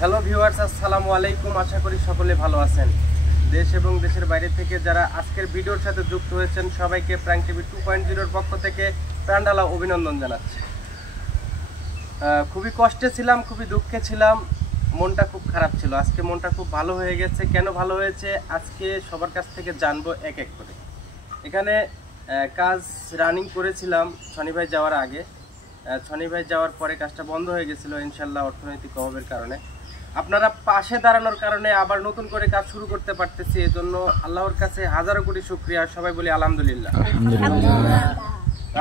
Hello viewers, আসসালামু আলাইকুম। আশা করি সকলে ভালো আছেন। দেশ এবং দেশের বাইরে থেকে যারা আজকের ভিডিওর সাথে যুক্ত হয়েছেন সবাইকে প্র্যাঙ্ক টিভি 2.0 পক্ষ থেকে প্রাণঢালা অভিনন্দন জানাচ্ছি। খুবই কষ্টে ছিলাম, খুবই দুঃখে ছিলাম, মনটা খুব খারাপ ছিল। আজকে মনটা খুব ভালো হয়ে গেছে। কেন ভালো হয়েছে আজকে সবার কাছ থেকে জানবো এক এক করে। এখানে কাজ রানিং করেছিলাম শনি ভাই যাওয়ার আগে। শনি ভাই যাওয়ার পরে কাজটা বন্ধ হয়ে গেছিলো ইনশাল্লাহ অর্থনৈতিক অভাবের কারণে। আপনারা পাশে দাঁড়ানোর কারণে আবার নতুন করে কাজ শুরু করতে পারতেছি, এজন্য আল্লাহর কাছে হাজারো কোটি শুকরিয়া। সবাই বলি আলহামদুলিল্লাহ।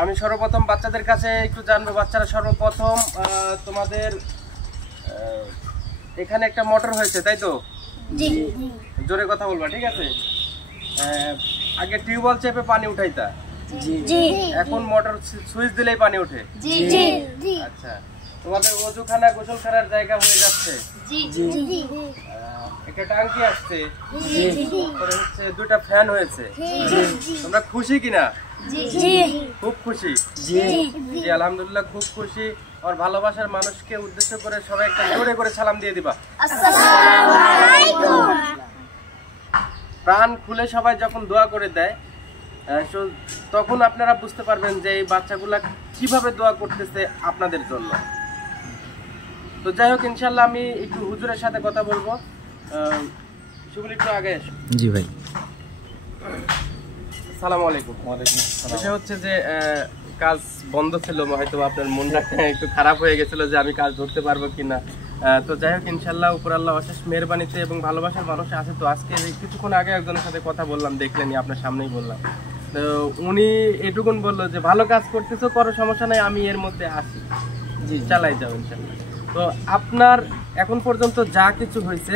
আমি সর্বপ্রথম বাচ্চাদের কাছে একটু জানবো, বাচ্চারা সর্বপ্রথম তোমাদের এখানে একটা মোটর হয়েছে তাই তো? জোরে কথা বলবা, ঠিক আছে? আগে টিউবওয়েল চেপে পানি উঠাইতা, এখন মোটর সুইচ দিলেই পানি ওঠে। আচ্ছা, তোমাদের ওযুখানা গোসলখানার জায়গা হয়ে যাচ্ছে। একটা ট্যাঙ্কি আসছে, তারপরে হচ্ছে দুটো ফ্যান হয়েছে। তোমরা খুশি কিনা? খুব খুশি। জি আলহামদুলিল্লাহ, খুব খুশি। আর ভালোবাসার মানুষকে উদ্দেশ্য করে সবাই একটা জোরে করে সালাম দিয়ে দিবা। আসসালামু আলাইকুম। প্রাণ খুলে সবাই যখন দোয়া করে দেয় তখন আপনারা বুঝতে পারবেন যে এই বাচ্চাগুলা কিভাবে দোয়া করতেছে আপনাদের জন্য। তো যাই হোক, ইনশাল্লাহ আমি একটু হুজুরের সাথে কথা বলবো। শুভলি একটু আগে এসো। জি ভাই। আসসালামু আলাইকুম। ওয়ালাইকুম আসসালাম। বিষয় হচ্ছে যে কাজ বন্ধ ছিল, হয়তো আপনার মনটা একটু খারাপ হয়ে গেছিল যে আমি কাজ ধরতে পারবো কিনা। তো যাই হোক, ইনশাল্লাহ উপর আল্লাহ অশেষ মেহেরবানিতে এবং ভালোবাসার মানুষ আছে। তো আজকে কিছুক্ষণ আগে একজনের সাথে কথা বললাম, দেখলেনি, আপনার সামনেই বললাম। তো উনি এটুকুন বললো যে ভালো কাজ করতেছো, করো, সমস্যা নাই, আমি এর মধ্যে আসি। জি, চালাই যাও ইনশাল্লাহ। তো আপনার এখন পর্যন্ত যা কিছু হয়েছে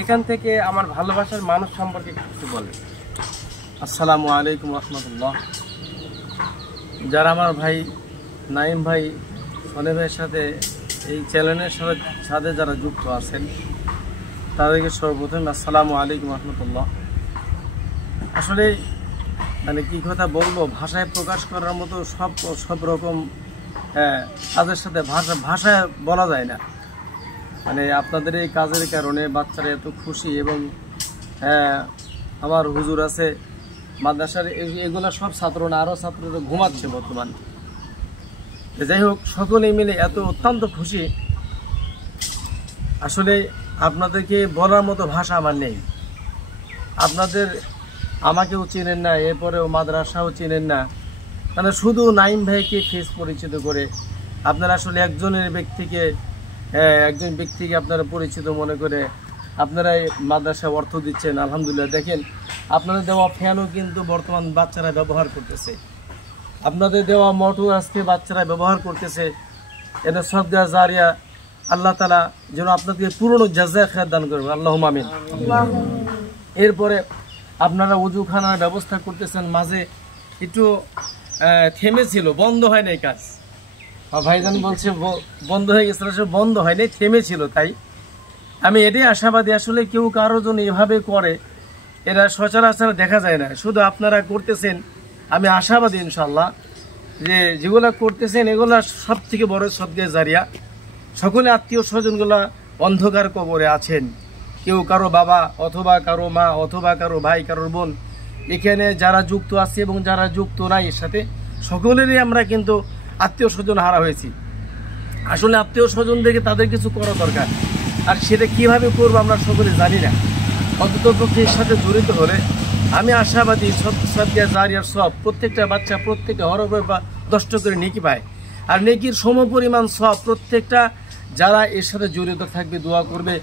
এখান থেকে আমার ভালোবাসার মানুষ সম্পর্কে কিছু বলেন। আসসালামু আলাইকুম রহমতুল্লাহ। যারা আমার ভাই নাইম ভাই, সনি ভাইয়ের সাথে এই চ্যানেলের সাথে যারা যুক্ত আছেন তাদেরকে সর্বপ্রথম আসসালামু আলাইকুম রহমতুল্লাহ। আসলে মানে কী কথা বলবো, ভাষায় প্রকাশ করার মতো সব রকম কাজের সাথে ভাষায় বলা যায় না। মানে আপনাদের এই কাজের কারণে বাচ্চারা এত খুশি, এবং আমার হুজুর আছে মাদ্রাসার, এগুলো সব ছাত্র না, আরও ছাত্ররা ঘুমাচ্ছে বর্তমান। যাই হোক, সকলে মিলে এত অত্যন্ত খুশি। আসলে আপনাদেরকে বলার মতো ভাষা আমার নেই। আপনাদের আমাকেও চেনেন না, এরপরেও মাদ্রাসাও চেনেন না, মানে শুধু নাইম ভাইকে ফেস পরিচিত করে আপনারা আসলে একজন ব্যক্তিকে আপনারা পরিচিত মনে করে আপনারা মাদ্রাসা অর্থ দিচ্ছেন। আলহামদুলিল্লাহ। দেখেন, আপনাদের দেওয়া ফ্যানও কিন্তু বর্তমান বাচ্চারা ব্যবহার করতেছে, আপনাদের দেওয়া মোটর আজকে বাচ্চারা ব্যবহার করতেছে। এটা সদকা জারিয়া, আল্লাহ তাআলা যেন আপনাদেরকে পুরনো জাযায়ে খায়র দান করবেন, আল্লাহুম্মা আমিন। এরপরে আপনারা ওযুখানার ব্যবস্থা করতেছেন, মাঝে একটু থেমেছিল, বন্ধ হয় নাই কাজ। ভাইজান বলছে বন্ধ হয়ে গেছিল, আসলে বন্ধ হয়নি, থেমেছিল। তাই আমি এটাই আশাবাদী, আসলে কেউ কারোর জন্য এভাবে করে এরা সচরাচর দেখা যায় না, শুধু আপনারা করতেছেন। আমি আশাবাদী ইনশাল্লাহ যে যেগুলা করতেছেন এগুলা সব থেকে বড় সদকা জারিয়া। সকলে আত্মীয় স্বজনগুলা অন্ধকার কবরে আছেন, কেউ কারো বাবা অথবা কারো মা অথবা কারো ভাই কারোর বোন, এখানে যারা যুক্ত আছে এবং যারা যুক্ত নাই এর সাথে সকলেরই আমরা কিন্তু আত্মীয় স্বজন হারা হয়েছি। আসলে আত্মীয় স্বজন দেখে তাদের কিছু করা দরকার, আর সেটা কিভাবে করবো আমরা সকলে জানি না। অন্ততপক্ষে এর সাথে জড়িত হলে আমি আশাবাদী সদকা জারিয়ার সব প্রত্যেকটা বাচ্চা প্রত্যেকটা হরফে বা 10টা করে নেকি পায়, আর নেকির সমপরিমাণ সব প্রত্যেকটা যারা এর সাথে জড়িত থাকবে, দোয়া করবে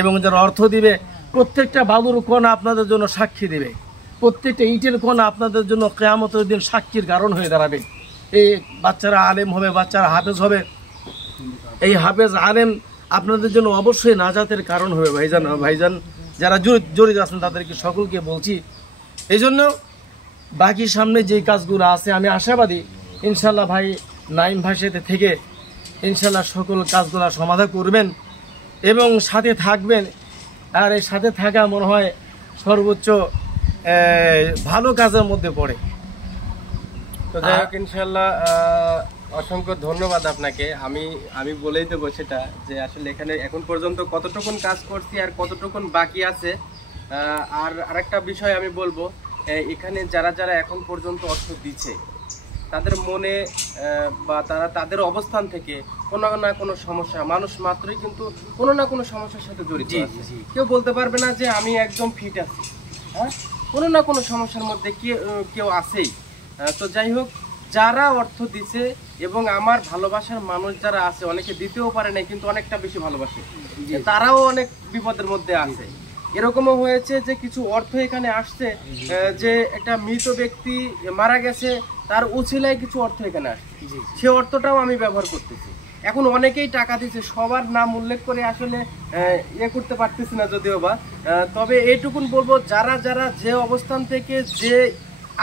এবং যারা অর্থ দিবে, প্রত্যেকটা বালুর কণা আপনাদের জন্য সাক্ষী দেবে, প্রত্যেকটা ইটের কণা আপনাদের জন্য কিয়ামতের দিন সাক্ষীর কারণ হয়ে দাঁড়াবে। এই বাচ্চারা আলেম হবে, বাচ্চারা হাফেজ হবে, এই হাফেজ আলেম আপনাদের জন্য অবশ্যই নাজাতের কারণ হবে। ভাইজান যারা জড়িত আছেন তাদেরকে সকলকে বলছি। এই জন্য বাকি সামনে যে কাজগুলো আছে আমি আশাবাদী ইনশাল্লাহ ভাই নাইম ভাইয়ের সাথে থেকে ইনশাল্লাহ সকল কাজগুলো সমাধান করবেন এবং সাথে থাকবেন। আর এই সাথে থাকা মনে হয় সর্বোচ্চ ভালো কাজের মধ্যে পড়ে। তো যাই হোক, ইনশাল্লাহ অসংখ্য ধন্যবাদ আপনাকে। আমি বলেই দেবো সেটা যে আসলে এখানে এখন পর্যন্ত কতটুকুন কাজ করছি আর কতটুকুন বাকি আছে। আর আরেকটা বিষয় আমি বলবো, এখানে যারা যারা এখন পর্যন্ত অর্থ দিচ্ছে তাদের মনে বা তাদের অবস্থান থেকে কোনো না কোনো সমস্যা, মানুষ মাত্রই কিন্তু কোনো না কোনো সমস্যার সাথে জড়িত আছে। কেউ বলতে পারবে না যে আমি একদম ফিট আছি, হ্যাঁ, কোনো না কোনো সমস্যার মধ্যে কেউ আছেই। তো যাই হোক, যারা অর্থ দিছে এবং আমার ভালোবাসার মানুষ যারা আছে, অনেকে দিতেও পারে না কিন্তু অনেকটা বেশি ভালোবাসে, তারাও অনেক বিপদের মধ্যে আছে। এরকমও হয়েছে যে কিছু অর্থ এখানে আসছে, যে একটা মৃত ব্যক্তি মারা গেছে, তার উছিলায় কিছু অর্থ এখানে আসছে, সে অর্থটাও আমি ব্যবহার করতেছি। এখন অনেকেই টাকা দিচ্ছে, সবার নাম উল্লেখ করে আসলে করতে পারতেছি না যদিও বা, তবে এইটুকুন বলবো, যারা যারা যে অবস্থান থেকে যে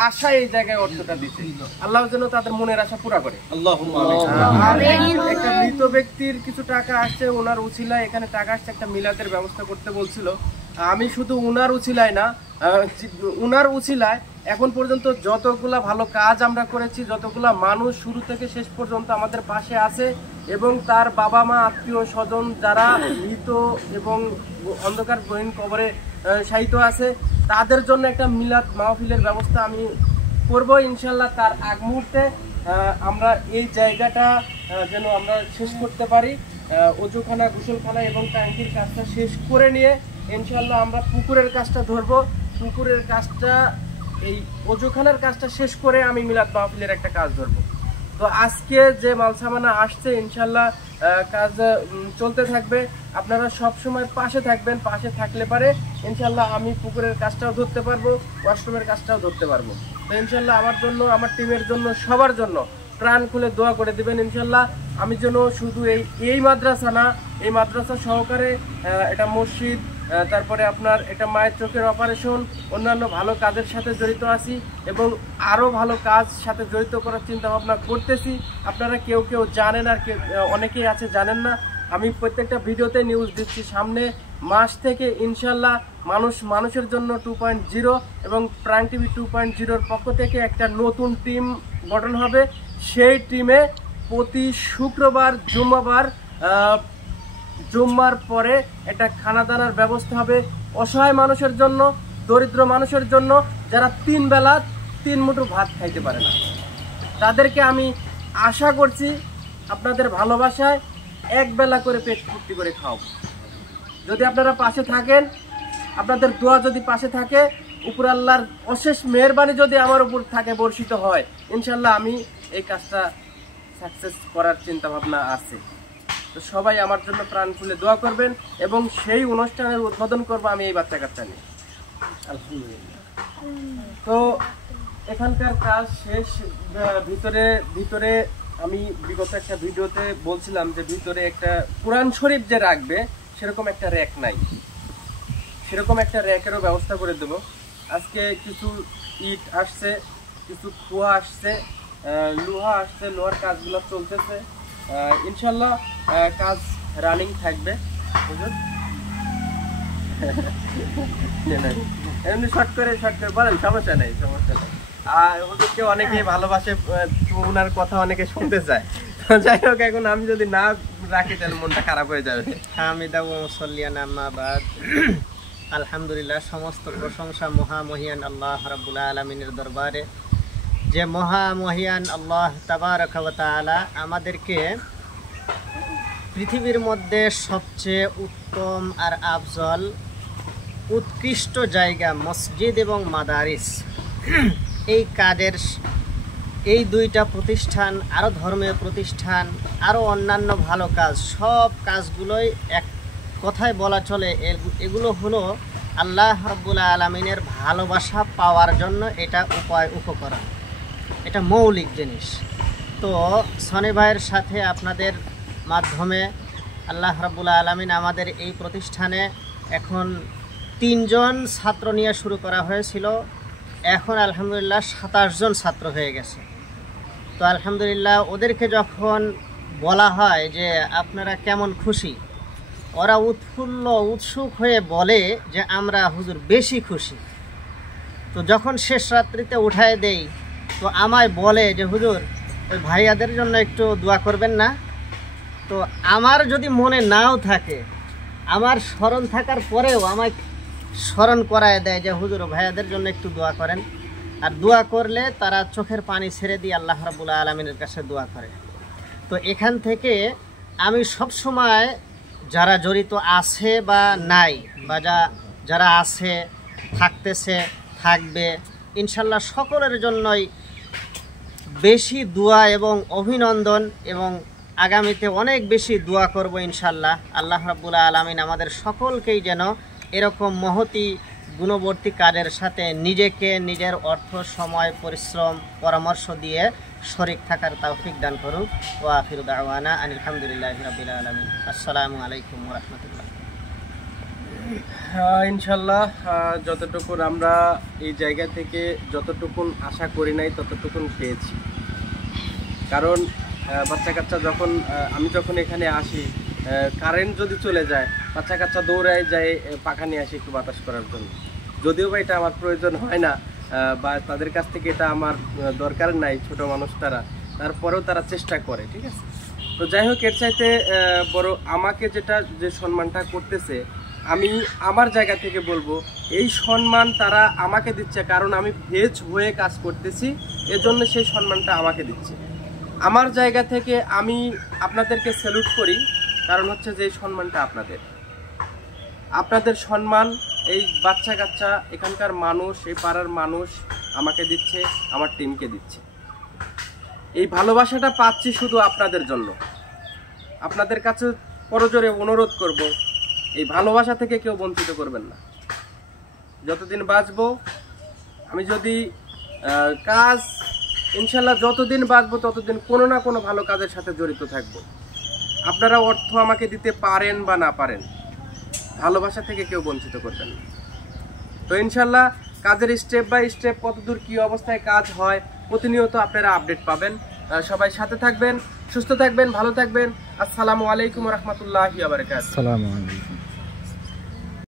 আশা এই জায়গায় অর্থটা দিচ্ছে, আল্লাহ যেন তাদের মনের আশা পুরা করে। একটা মৃত ব্যক্তির কিছু টাকা আসছে, ওনার উছিলায় এখানে টাকা আসছে, একটা মিলাদের ব্যবস্থা করতে বলছিল। আমি শুধু উনার উছিলায় না, উনার উছিলায় এখন পর্যন্ত যতগুলা ভালো কাজ আমরা করেছি, যতগুলা মানুষ শুরু থেকে শেষ পর্যন্ত আমাদের পাশে আছে, এবং তার বাবা মা আত্মীয় স্বজন যারা মৃত এবং অন্ধকার গহীন কবরে শায়িত আছে, তাদের জন্য একটা মিলাদ মাহফিলের ব্যবস্থা আমি করব ইনশাল্লাহ। তার আগ মুহূর্তে আমরা এই জায়গাটা যেন আমরা শেষ করতে পারি, অজুখানা, গোসলখানা এবং ট্যাঙ্কির কাজটা শেষ করে নিয়ে ইনশাল্লাহ আমরা পুকুরের কাজটা ধরবো। পুকুরের কাজটা, এই অজুখানার কাজটা শেষ করে আমি মিলাদ মাহফিলের একটা কাজ ধরবো। তো আজকে যে মালসামানা আসছে ইনশাল্লাহ কাজ চলতে থাকবে, আপনারা সব সময় পাশে থাকবেন। পাশে থাকলে পারে ইনশাল্লাহ আমি পুকুরের কাজটাও ধরতে পারবো, ওয়াশরুমের কাজটাও ধরতে পারবো। তো ইনশাল্লাহ আমার জন্য, আমার টিমের জন্য, সবার জন্য প্রাণ খুলে দোয়া করে দিবেন ইনশাল্লাহ। আমি যেন শুধু এই মাদ্রাসা না, এই মাদ্রাসা সহকারে এটা মসজিদ, তারপরে আপনার এটা মায়ের চোখের অপারেশন, অন্যান্য ভালো কাজের সাথে জড়িত আছি এবং আরও ভালো কাজ সাথে জড়িত করার চিন্তা ভাবনা করতেছি। আপনারা কেউ কেউ জানেন আর অনেকেই আছে জানেন না। আমি প্রত্যেকটা ভিডিওতে নিউজ দিচ্ছি, সামনে মাস থেকে ইনশাল্লাহ মানুষের জন্য 2.0 এবং প্রাণ টিভি 2.0-র পক্ষ থেকে একটা নতুন টিম গঠন হবে। সেই টিমে প্রতি শুক্রবার, জুম্মার পরে একটা খানা দানার ব্যবস্থা হবে অসহায় মানুষের জন্য, দরিদ্র মানুষের জন্য, যারা 3 বেলা 3 মুঠো ভাত খাইতে পারে না। তাদেরকে আমি আশা করছি আপনাদের ভালোবাসায় 1 বেলা করে পেট পূর্তি করে খাওয়াবো। যদি আপনারা পাশে থাকেন, আপনাদের দোয়া যদি পাশে থাকে, উপর আল্লাহর অশেষ মেহেরবানি যদি আমার উপর থাকে, বর্ষিত হয়, ইনশাল্লাহ আমি এই কাজটা সাকসেস করার চিন্তা ভাবনা আছে। তো সবাই আমার জন্য প্রাণ খুলে দোয়া করবেন এবং সেই অনুষ্ঠানের উদ্বোধন করবো আমি এই বাচ্চা কাচ্চা নিয়ে, আলহামদুলিল্লাহ। তো এখানকার কাজ শেষ। ভিতরে আমি বিগত একটা ভিডিওতে বলছিলাম যে ভিতরে একটা কোরআন শরীফ যে রাখবে সেরকম একটা র্যাক নাই, সেরকম একটা র্যাকেরও ব্যবস্থা করে দেব। আজকে কিছু ইট আসছে, কিছু খোয়া আসছে, লোহা আসছে, লোহার কাজগুলো চলতেছে। ইনশাল্লাহ কাজ রানিং থাকবে। বুঝুন, এমনি শর্ট করে বলেন, সমস্যা নেই। আর হুজুরকে অনেকেই ভালোবাসে, ওনার কথা অনেকে শুনতে চায়। যাই হোক, এখন আমি যদি না রাখি তাহলে মনটা খারাপ হয়ে যাবে। আলহামদুলিল্লাহ, সমস্ত প্রশংসা মহামহিয়ান আল্লাহ রাব্বুল আলামিনের দরবারে, যে মহামহিয়ান আল্লাহ তাবারাকা ওয়া তাআলা আমাদেরকে পৃথিবীর মধ্যে সবচেয়ে উত্তম আর আফজল উৎকৃষ্ট জায়গা মসজিদ এবং মাদারিস, এই কাজের এই 2টা প্রতিষ্ঠান, আরও ধর্মীয় প্রতিষ্ঠান, আরও অন্যান্য ভালো কাজ, সব কাজগুলোই এক কথায় বলা চলে এগুলো হলো আল্লাহ রাব্বুল আলামিনের ভালোবাসা পাওয়ার জন্য এটা উপকরণ, এটা মৌলিক জিনিস। তো সনি ভাইয়ের সাথে আপনাদের মাধ্যমে আল্লাহ রাব্বুল আলামিন আমাদের এই প্রতিষ্ঠানে এখন 3 জন ছাত্র নিয়ে শুরু করা হয়েছিল, এখন আলহামদুলিল্লাহ 27 জন ছাত্র হয়ে গেছে। তো আলহামদুলিল্লাহ ওদেরকে যখন বলা হয় যে আপনারা কেমন খুশি, ওরা উৎসুক হয়ে বলে যে আমরা হুজুর বেশি খুশি। তো যখন শেষ রাত্রিতে উঠায় দেই তো আমায় বলে যে হুজুর ওই ভাইয়াদের জন্য একটু দোয়া করবেন না? তো আমার যদি মনে নাও থাকে, আমার স্মরণ থাকার পরেও আমায় স্মরণ করায় দেয় যে হুজুর ভাইয়াদের জন্য একটু দোয়া করেন। আর দোয়া করলে তারা চোখের পানি ছেড়ে দিয়ে আল্লাহ রাব্বুল আলামিনের কাছে দোয়া করে। তো এখান থেকে আমি সবসময় যারা জড়িত আছে বা নাই, বা যারা আছে, থাকতেছে, থাকবে, ইনশাল্লাহ সকলের জন্যই বেশি দোয়া এবং অভিনন্দন, এবং আগামীতে অনেক বেশি দোয়া করব ইনশাল্লাহ। আল্লাহ রাব্বুল আলামিন আমাদের সকলকেই যেন এরকম মহতি গুণবর্তী কাজের সাথে নিজেকে, নিজের অর্থ, সময়, পরিশ্রম, পরামর্শ দিয়ে শরীক থাকার তৌফিক দান করুন। ওয়া আখিরু দাওয়ানা আলহামদুলিল্লাহি রাব্বিল আলামিন। আসসালামু আলাইকুম ওয়া রাহমাতুল্লাহ। ইনশাল্লাহ যতটুকুন আমরা এই জায়গা থেকে যতটুকুন আশা করি নাই ততটুকুন পেয়েছি। কারণ বাচ্চা কাচ্চা যখন আমি যখন এখানে আসি, কারেন্ট যদি চলে যায়, বাচ্চা কাচ্চা দৌড়ায় যায় পাখা নিয়ে আসি একটু বাতাস করার জন্য। যদিও বা এটা আমার প্রয়োজন হয় না, বা তাদের কাছ থেকে এটা আমার দরকার নাই, ছোট মানুষ তারা, তারপরেও তারা চেষ্টা করে, ঠিক আছে। তো যাই হোক, এর চাইতে বড় আমাকে যে সম্মানটা করতেছে, আমি আমার জায়গা থেকে বলবো এই সম্মান তারা আমাকে দিচ্ছে কারণ আমি ভেজ হয়ে কাজ করতেছি, এজন্য সেই সম্মানটা আমাকে দিচ্ছে। আমার জায়গা থেকে আমি আপনাদেরকে স্যালুট করি, কারণ হচ্ছে যে এই সম্মানটা আপনাদের সম্মান এই বাচ্চা কাচ্চা, এখানকার মানুষ, এই পাড়ার মানুষ আমাকে দিচ্ছে, আমার টিমকে দিচ্ছে। এই ভালোবাসাটা পাচ্ছি শুধু আপনাদের জন্য। আপনাদের কাছে করজোরে অনুরোধ করব, এই ভালোবাসা থেকে কেউ বঞ্চিত করবেন না। যতদিন বাঁচবো আমি, যদি কাজ ইনশাল্লাহ যতদিন বাঁচবো ততদিন কোনো না কোনো ভালো কাজের সাথে জড়িত থাকবো। আপনারা অর্থ আমাকে দিতে পারেন বা না পারেন, ভালোবাসা থেকে কেউ বঞ্চিত করবেন না। তো ইনশাল্লাহ কাজের স্টেপ বাই স্টেপ কতদূর কি অবস্থায় কাজ হয় প্রতিনিয়ত আপনারা আপডেট পাবেন। সবাই সাথে থাকবেন, সুস্থ থাকবেন, ভালো থাকবেন। আসসালামু আলাইকুম ওয়া রাহমাতুল্লাহি ওয়া বারাকাতুহু।